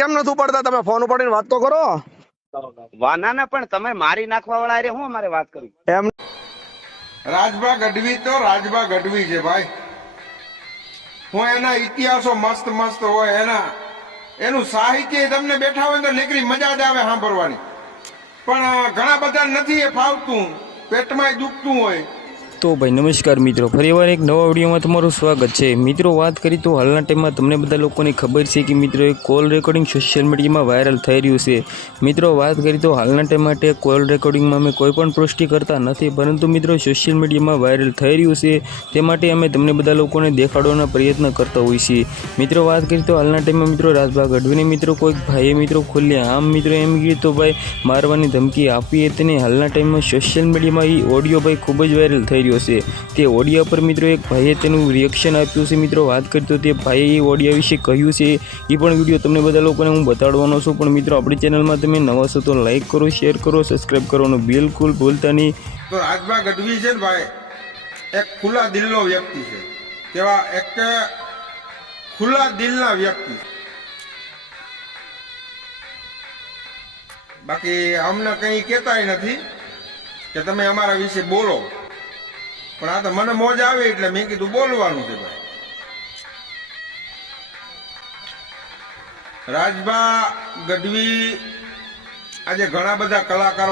કેમ નથી ઉપાડતા? તમે ફોન ઉપાડીને વાત તો કરો. ના ના, પણ તમે મારી નાખવા વાળા રે હું અમારે વાત કરી. એમ રાજભા ગઢવી તો રાજભા ગઢવી છે ભાઈ. હું એના ઇતિહાસો મસ્ત મસ્ત હોય, એનું સાહિત્ય તમને બેઠા હોય તો નીકળી મજા જ આવે સાંભળવાની. પણ ઘણા બધા નથી એ ફાવતું, પેટમાં દુખતું હોય. તો ભાઈ નમસ્કાર મિત્રો, ફરીવાર એક નવા વિડીયોમાં તમારું સ્વાગત છે. મિત્રો વાત કરી તો હાલના ટાઈમમાં તમને બધા લોકોને ખબર છે કે મિત્રો એક કોલ રેકોર્ડિંગ સોશિયલ મીડિયામાં વાયરલ થઈ રહ્યું છે. મિત્રો વાત કરી તો હાલના ટાઈમ માટે કોલ રેકોર્ડિંગમાં અમે કોઈ પણ પુષ્ટિ કરતા નથી, પરંતુ મિત્રો સોશિયલ મીડિયામાં વાયરલ થઈ રહ્યું છે તે માટે અમે તમને બધા લોકોને દેખાડવાના પ્રયત્ન કરતા હોઈએ છીએ. મિત્રો વાત કરી તો હાલના ટાઈમમાં મિત્રો રાજભા ગઢવીને મિત્રો કોઈક ભાઈએ મિત્રો ખુલ્લે આમ મિત્રો એમ કીધું તો ભાઈ મારવાની ધમકી આપી હતી ને હાલના ટાઈમમાં સોશિયલ મીડિયામાં એ ઓડિયો ભાઈ ખૂબ જ વાયરલ થઈ રહ્યો છે. તે ઓડિયો પર મિત્રો એક ભાઈએ તેનું રિએક્શન આપ્યું છે. મિત્રો વાત કરી તો તે ભાઈએ એ ઓડિયો વિશે કહ્યું છે, એ પણ વિડીયો તમને બધા લોકોને હું બતાડવાનો છું. પણ મિત્રો આપણી ચેનલમાં તમે નવા છો તો લાઈક કરો, શેર કરો, સબસ્ક્રાઈબ કરવાનું બિલકુલ ભૂલતા નહીં. તો રાજભા ગઢવી છે ને ભાઈ, એક ખુલ્લા દિલનો વ્યક્તિ છે. કેવા એક ખુલ્લા દિલના વ્યક્તિ. બાકી અમને કંઈ કહેતાય નથી કે તમે અમારા વિશે બોલો, પણ આ તો મને મોજ આવી એટલે મેં કીધું બોલવાનું છે ભાઈ. રાજભા ગઢવી આજે ઘણા બધા કલાકારો